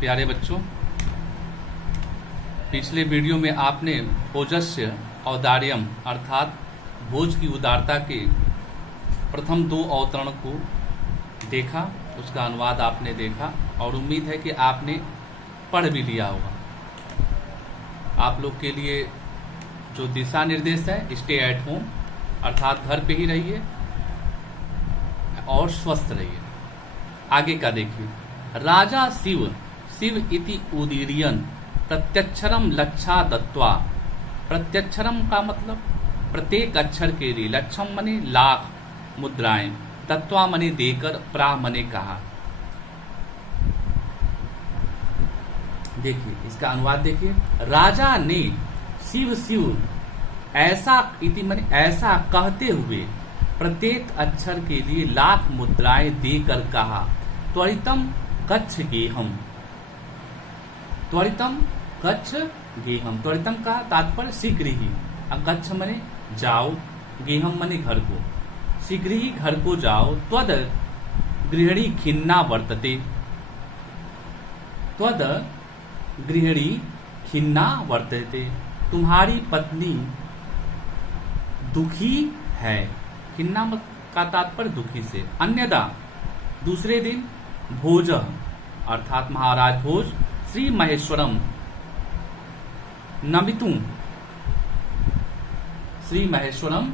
प्यारे बच्चों, पिछले वीडियो में आपने भोजस्य औदार्यम अर्थात भोज की उदारता के प्रथम दो अवतरण को देखा, उसका अनुवाद आपने देखा और उम्मीद है कि आपने पढ़ भी लिया होगा। आप लोग के लिए जो दिशा निर्देश है, स्टे एट होम अर्थात घर पे ही रहिए और स्वस्थ रहिए। आगे का देखिए। राजा शिव इति उदीरियन प्रत्यक्षरम लक्षा दत्वा। प्रत्यक्षरम का मतलब प्रत्येक अक्षर के लिए, लक्षम मने लाख मुद्राएं, दत्वा मने देकर, प्रा मने कहा। देखिए इसका अनुवाद देखिए। राजा ने शिव ऐसा इति मने ऐसा कहते हुए प्रत्येक अक्षर के लिए लाख मुद्राएं देकर कहा, त्वरितम गच्छ गेहम। त्वरितम गच्छ गेहम। त्वरितम का तात्पर्य शीघ्र ही। गच्छ मने जाओ, गेहम मने घर को। शीघ्र ही घर को जाओ। त्वद गृहिणी खिन्ना वर्तते। त्वद गृहिणी खिन्ना वर्तते। तुम्हारी पत्नी दुखी है। खिन्ना का तात्पर्य दुखी से। अन्यदा दूसरे दिन भोज अर्थात महाराज भोज श्री महेश्वरम नमितुं। श्री महेश्वरम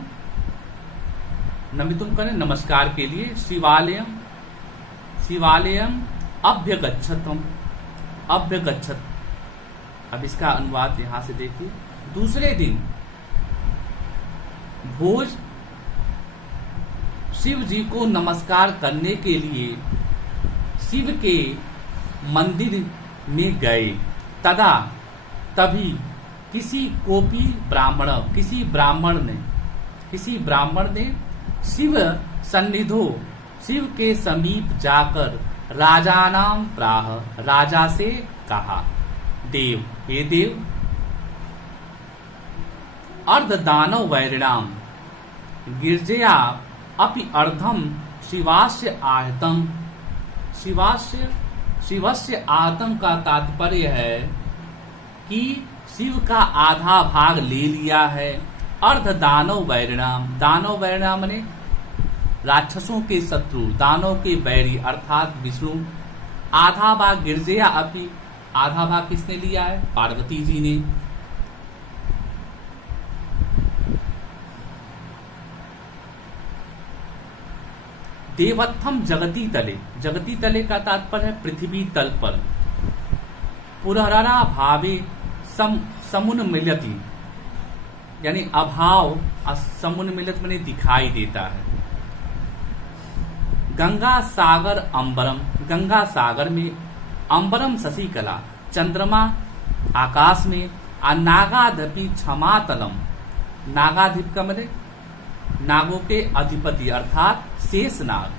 नमितुं करें नमस्कार के लिए। शिवालयम अभ्यगच्छतम। अब इसका अनुवाद यहां से देखिए। दूसरे दिन भोज शिव जी को नमस्कार करने के लिए शिव के मंदिर में गए। तभी किसी ब्राह्मण ने शिव सन्निधो शिव के समीप जाकर राजानाम प्राह, राजा से कहा, देव हे देव, अर्ध दानव वैरिणाम गिरजया अपि अर्धम शिवास्य आहतम। शिवस्य आहतम का तात्पर्य है कि शिव का आधा भाग ले लिया है। अर्ध दानव वैरिणाम। दानव वैरिणाम माने राक्षसों के शत्रु, दानव के बैरी अर्थात विष्णु। आधा भाग गिरजया अपि, आधा भाग किसने लिया है? पार्वती जी ने। देवत्थम जगती तले। जगती तले का तात्पर्य है पृथ्वी तल पर। पुरहरा भावे समुन्मिलति, यानी अभाव समुन्मिलित माने दिखाई देता है। गंगा सागर अंबरम। गंगा सागर में, अंबरम शशिकला चंद्रमा आकाश में, नागाधिपि क्षमातलम। नागाधिप का मतलब नागों के अधिपति अर्थात शेष नाग।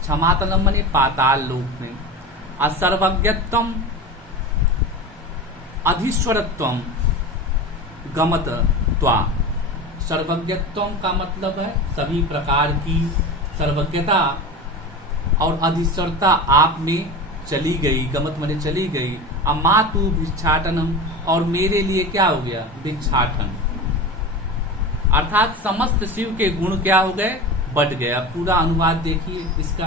क्षमातलम मने पाताल लोक में। सर्वज्ञत्वम अधीश्वरत्वम गमत त्वा। सर्वज्ञत्वम का मतलब है सभी प्रकार की सर्वज्ञता और अधीश्वरता आप में चली गई। गमत मने चली गई। मातु भिक्षाटनम, और मेरे लिए क्या हो गया? भिक्षाटन अर्थात समस्त शिव के गुण क्या हो गए? बढ़ गया। पूरा अनुवाद देखिए इसका,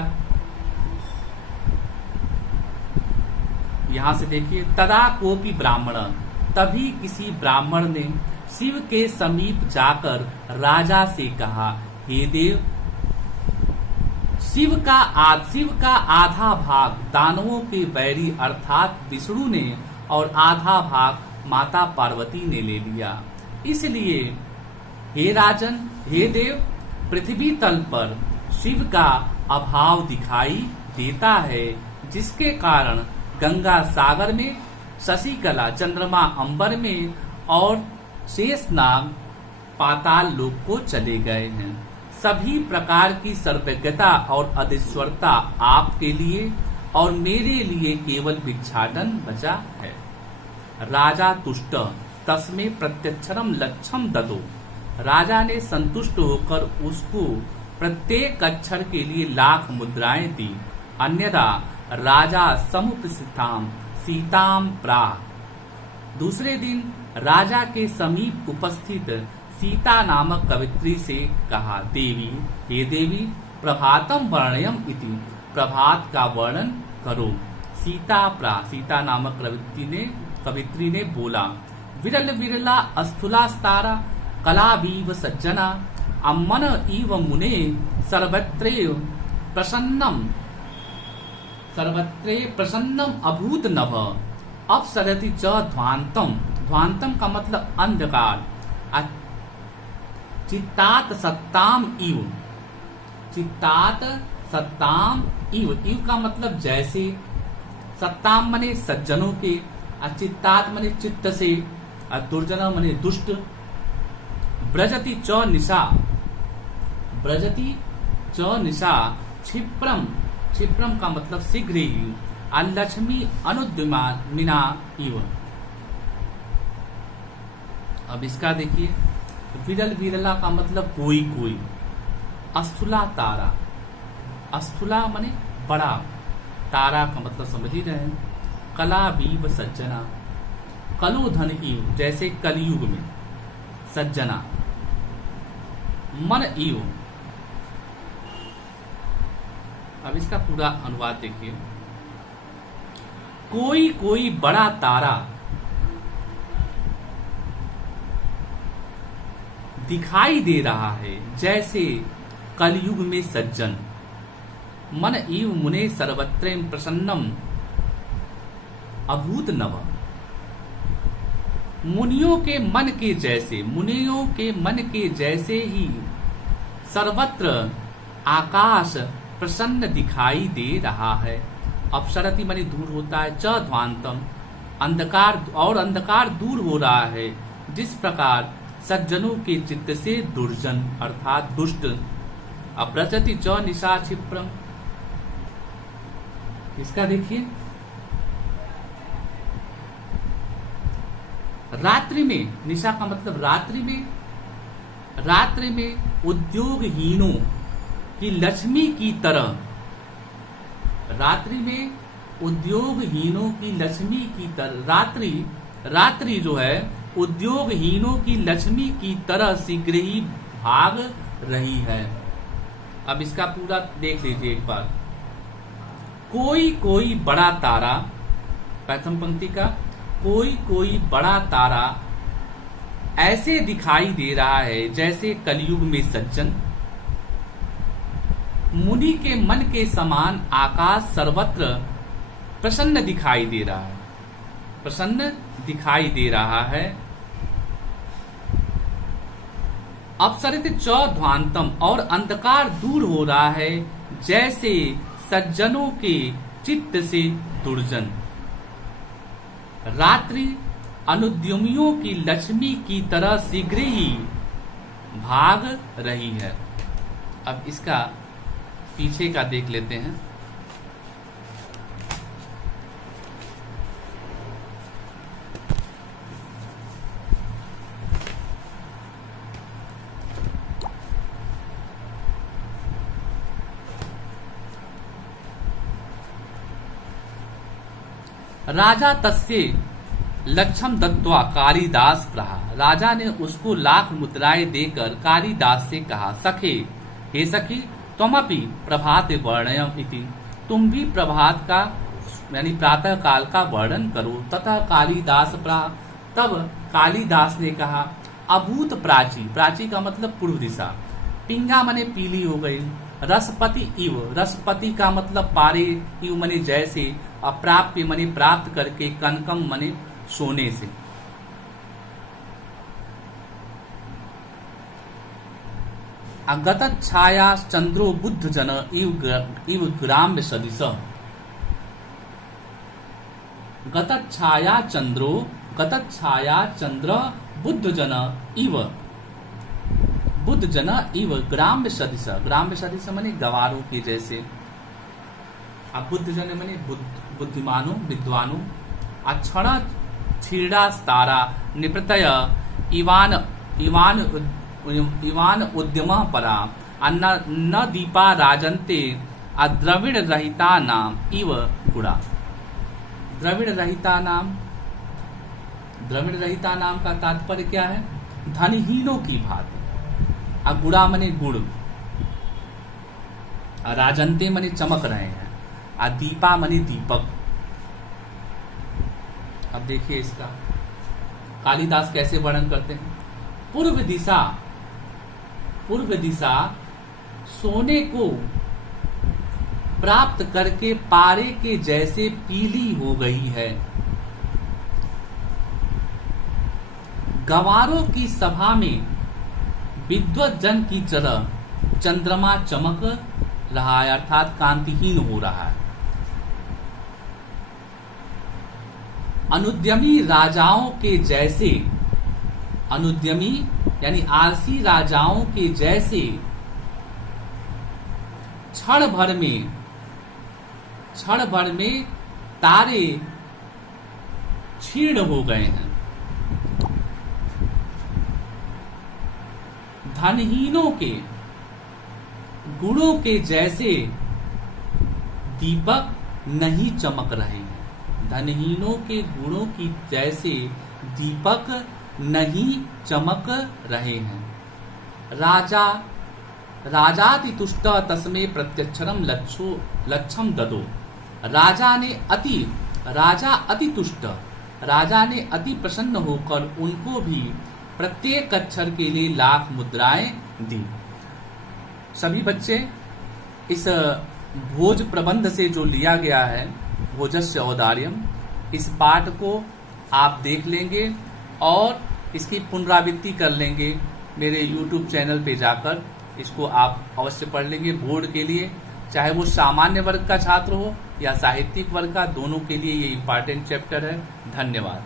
यहां से देखिए। तदा कोपी ब्राह्मण, तभी किसी ब्राह्मण ने शिव के समीप जाकर राजा से कहा, हे देव, शिव का आधा भाग दानवों के बैरी अर्थात विष्णु ने और आधा भाग माता पार्वती ने ले लिया। इसलिए हे राजन, हे देव, पृथ्वी तल पर शिव का अभाव दिखाई देता है, जिसके कारण गंगा सागर में, शशिकला चंद्रमा अंबर में और शेषनाग पाताल लोक को चले गए हैं। सभी प्रकार की सर्वज्ञता और अधीश्वरता आपके लिए और मेरे लिए केवल भिक्षाटन बचा है। राजा तुष्ट तस्मे प्रत्यक्षरम लक्षम ददो। राजा ने संतुष्ट होकर उसको प्रत्येक अक्षर के लिए लाख मुद्राएं दी। अन्यथा राजा समुपस्थिताम सीताम प्राह। दूसरे दिन राजा के समीप उपस्थित सीता नामक कवित्री से कहा, देवी, हे देवी, प्रभातम वर्णयम इति, प्रभात का वर्णन करो। सीता प्रा, सीता नामक कवित्री ने बोला, विरल विरला अस्थूलास्तारा कलावीव सज्जना अम्मन इव मुने सर्वत्रे प्रसन्नम अभूत नभ अपसरति च ध्वांतम। ध्वांतम का मतलब अंधकार। चित्तात सत्ताम इव, चित्तात सत्ताम इव, इव का मतलब जैसे, सत्ताम मने सज्जनों के, चित्तात मने चित्त से, दुर्जन मने दुष्ट। ब्रजति च निशा, ब्रजति च निशा क्षिप्रम, क्षिप्रम का मतलब शीघ्र ही। लक्ष्मी अनुद्यमिना इव। अब इसका देखिए, विरल विरला का मतलब कोई कोई। अस्थूला तारा, अस्थूला माने बड़ा, तारा का मतलब समझ ही रहे हैं। कला बीव सज्जना, कलोधन इव जैसे कलयुग में, सज्जना। मन इव। अब इसका पूरा अनुवाद देखिए, कोई कोई बड़ा तारा दिखाई दे रहा है जैसे कलयुग में सज्जन। मन इव मुने सर्वत्र प्रसन्नम अभूत नव। मुनियों के मन के जैसे, मुनियों के मन के जैसे ही सर्वत्र आकाश प्रसन्न दिखाई दे रहा है। अपसरति माने दूर होता है, च ध्वांतम अंधकार, और अंधकार दूर हो रहा है जिस प्रकार सज्जनों के चित्त से दुर्जन अर्थात दुष्ट। अप्रचति च निशा क्षिप्रम। इसका देखिए, रात्रि में, निशा का मतलब रात्रि में, रात्रि में उद्योगहीनों की लक्ष्मी की तरह, रात्रि में उद्योगहीनों की लक्ष्मी की तरह, रात्रि, रात्रि जो है उद्योगहीनों की लक्ष्मी की तरह शीघ्र ही भाग रही है। अब इसका पूरा देख लीजिए एक बार। कोई कोई बड़ा तारा, प्रथम पंक्ति का, कोई कोई बड़ा तारा ऐसे दिखाई दे रहा है जैसे कलयुग में सज्जन। मुनि के मन के समान आकाश सर्वत्र प्रसन्न दिखाई दे रहा है, प्रसन्न दिखाई दे रहा है। अपसरित च ध्वांतम, और अंधकार दूर हो रहा है जैसे सज्जनों के चित्त से दुर्जन। रात्रि अनुद्यमियों की लक्ष्मी की तरह शीघ्र ही भाग रही है। अब इसका पीछे का देख लेते हैं। राजा तस्ये लक्षम दत्वा कालिदास कहा। राजा ने उसको लाख मुद्राएं देकर कालिदास से कहा, सखे, हे सखी, त्वमपि प्रभात वर्णयम इति, तुम भी प्रभात का यानी प्रातः काल का वर्णन करो। तथा कालिदास प्राह, तब कालिदास ने कहा, अभूत प्राची, प्राची का मतलब पूर्व दिशा, पिंगा मने पीली हो गई, रसपति इव, रसपति का मतलब पारे, इव मने जैसे, अप्राप्य मने प्राप्त करके, कनकम मने सोने से। अगत छाया चंद्रो बुद्ध जन इव ग्राम्य सदिश। गत छाया चंद्र बुद्ध जन इव, बुद्ध जन इव ग्राम्य सदिश। ग्राम्य सदिश मने गवारों के जैसे। अब बुद्ध जन मने बुद्धिमानों, विद्वानों। अक्षण छीड़ा तारा निप्रतय इवान उद्यम परा न दीपा राजन्ते अद्रविड़ रहिता नाम इव गुड़ा। द्रविड़ रहिता नाम, द्रविड़ रहिता नाम का तात्पर्य क्या है? धनहीनों की भांति। गुड़ा मने गुड़, राजंते मने चमक रहे हैं, दीपा मने दीपक। अब देखिए इसका कालिदास कैसे वर्णन करते हैं। पूर्व दिशा, पूर्व दिशा सोने को प्राप्त करके पारे के जैसे पीली हो गई है। गंवारों की सभा में विद्वत जन की तरह चंद्रमा चमक रहा है, अर्थात कांतिहीन हो रहा है। अनुद्यमी राजाओं के जैसे, अनुद्यमी यानी आलसी राजाओं के जैसे क्षण भर में तारे क्षीण हो गए हैं। धनहीनों के गुणों के जैसे दीपक नहीं चमक रहे हैं। धनहीनों के गुणों की जैसे दीपक नहीं चमक रहे हैं। राजाति तुष्ट तस्मे प्रत्यक्षरम लक्षम ददो। राजा अति तुष्ट, राजा ने अति प्रसन्न होकर उनको भी प्रत्येक अक्षर के लिए लाख मुद्राएं दी। सभी बच्चे इस भोज प्रबंध से जो लिया गया है, भोजस्य औदार्यम, इस पाठ को आप देख लेंगे और इसकी पुनरावृत्ति कर लेंगे। मेरे YouTube चैनल पे जाकर इसको आप अवश्य पढ़ लेंगे। बोर्ड के लिए, चाहे वो सामान्य वर्ग का छात्र हो या साहित्यिक वर्ग का, दोनों के लिए ये इम्पॉर्टेंट चैप्टर है। धन्यवाद।